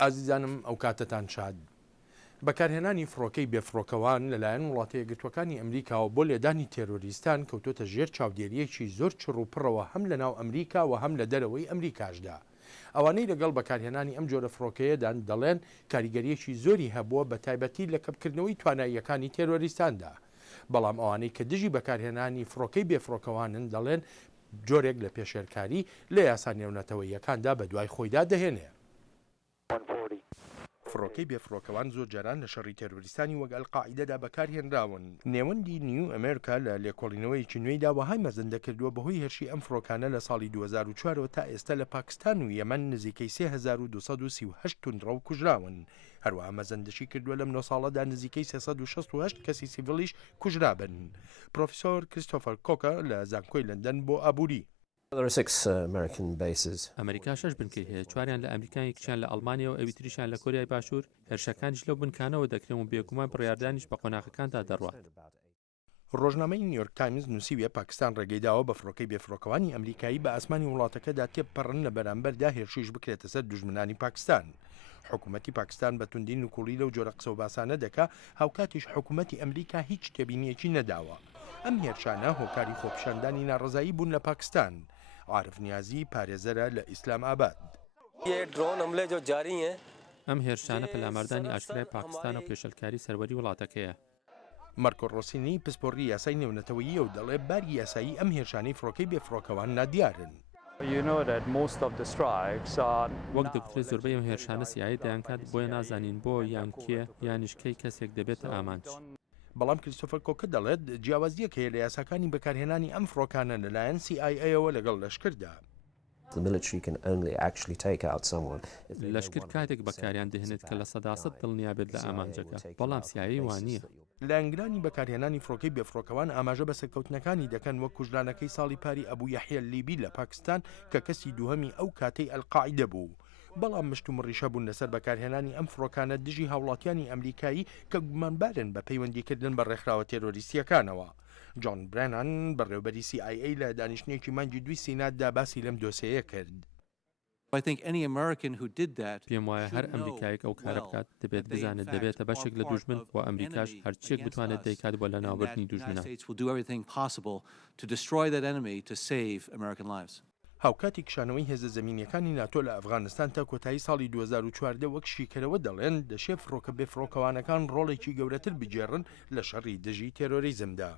ئازیزانم ئەو کاتتان شاد. بەکارهێنانی فڕۆکەی بێفڕۆکەوان لەلایەن وڵاتە یەکگرتووەکانی ئەمریکاوە بۆ لێدانی تێرۆریستان کەوتۆتە ژێر چاودێریەکی زۆر چڕوپڕەوە هەم لە ناو ئەمریکا و هەم لە دەرەوەی ئەمریکاشدا. ئەوانەی لەگەڵ بەکارهێنانی ئەم جۆرە فڕۆکەیەدان دەڵێن کاریگەریەکی زۆری هەبووە بە تایبەتی لە کەمکردنەوەی تواناییەکانی تێرۆریستاندا. بەڵام ئەوانەی کە دژی بەکارهێنانی فڕۆکەی بێفڕۆکەوانن دەڵێن جۆرێک لە پێشێرکاری لە یاسا نێونەتەوەییەکاندا بە دوای خۆیدا دەهێنێ. فڕۆکەی بێفڕۆکەوان زۆر جاران لە شەڕی تێرۆریستانی وەک ئەلقاعیدەدا بەکارهێنراون. نێوەندی نیو ئەمریکا لە لێکۆڵینەوەیکی نوێیدا وەهای مەزەندە کردووە بەهۆی هێرشی ئەم فڕۆکانە لە ساڵی 2004 تا ئێستا لە پاکستان و یەمەن نزیکەی 3238 توندڕە و کوژراون. هەروەها مەزەندەشی کردووە لەم 9 ساڵەدا نزیکەی 368 کەسی سیڤیلیش کوژرابن. پرۆفیسۆر کریستۆفەر کۆکە لە زانکۆی لەندەن بۆ ئابووری. ئەمریکا 6 بنکەی هەیە، 4یان لە ئەمریکا، یەکیان لە ئەڵمانیا و ئەوی تریشیان لە کۆریای باشوور. هێرشەکانیش لەو بنکانەوە دەکرێن و بێگومان بڕیاردانیش بە قۆناغەکاندا دەڕوات. ڕۆژنامەی نیویۆرک تایمز نووسیویە پاکستان ڕێگەیداوە بە فڕۆکەی بێفڕۆکەوانی ئەمریکایی بە ئاسمانی وڵاتەکەدا تێپەڕن لە بەرامبەردا هێرشیش بکرێتە سەر دوژمنانی پاکستان. حکوومەتی پاکستان بە توندی نوکوڵی لەو جۆرە قسە و باسانە دەکا، هاوکاتیش حکوومەتی ئەمریکا هیچ تێبینیەکی نەداوە. ئەم هێرشانە هۆکاری خۆپیشاندانی ناڕزایی بوون لە پاکستان. عارف نیازی پارێزەرە لە ئیسلام ئاباد. ئەم هێرشانە پەلامەردانی ئاشکرای پاکستان و پێشەلکاری سەروەری وڵاتەکەیە. مارکۆ ڕۆسینی پسپۆڕی یاسای نێونەتەوەییە و دەڵێ باری یاسایی ئەم هێرشانەی فڕۆکەی بێفڕۆکەوان نادیارن. وەک دەگوترێت زۆربەی ئەم هێرشانە سیایی دەیانکات، بۆیە نازانین بۆ یان کێ یانیشکەی کەسێک دەبێتە ئامانج. بەڵام کریستۆفەر کۆکە دەڵێت جیاوازیەک هەیە لە یاساکانی بەکارهێنانی ئەم فڕۆکانە لەلایەن CIA-ەوە لەگەڵ لەشکردا. لەشکر کاتێک بەکاریان دەهێنێت کە لە 100% دڵنیابێت لە ئامانجەکە، بەڵام CIA وانییە. لە ئەنگرانی بەکارهێنانی فڕۆکەی بێفڕۆکەوان ئاماژە بە سەرکەوتنەکانی دەکەن وەک کوژرانەکەی ساڵی پاری ئەبوو یەحیە لیبی لە پاکستان کە کەسی دووهەمی ئەو کاتەی ئەلقاعیدە بوو. بەڵام مشت و مڕیشە بوون لەسەر بەکارهێنانی ئەم فڕۆکانە دژی هاوڵاتیانی ئەمریکایی کە گومانبارن بە پەیوەندیکردن بە ڕێکخراوە تێرۆریستیەکانەوە. جۆن برێنان بەڕێوەبەری CIA لە دانیشتنیەکی مانگی 2 سیناتدا باسی لەم دۆسەیە کرد. پێم وایە هەر ئەمریکایەک ئەو کارە بکات دەبێت بزانێت دەبێتە بەشێک لە دوژمن و ئەمریکاش هەرچیەک بتوانێت دەیکات بۆ لە ناوبردنی دوژمنە. هاوکاتی کشانەوەی هێزە زەمینیەکانی ناتۆ لە ئەفغانستان تا کۆتایی ساڵی 2014 وەک شیکەرەوە دەڵێن دەشێت فڕۆکە بێفڕۆکەوانەکان ڕۆڵێکی گەورەتر بجێڕن لە شەڕی دژی تێرۆریزمدا.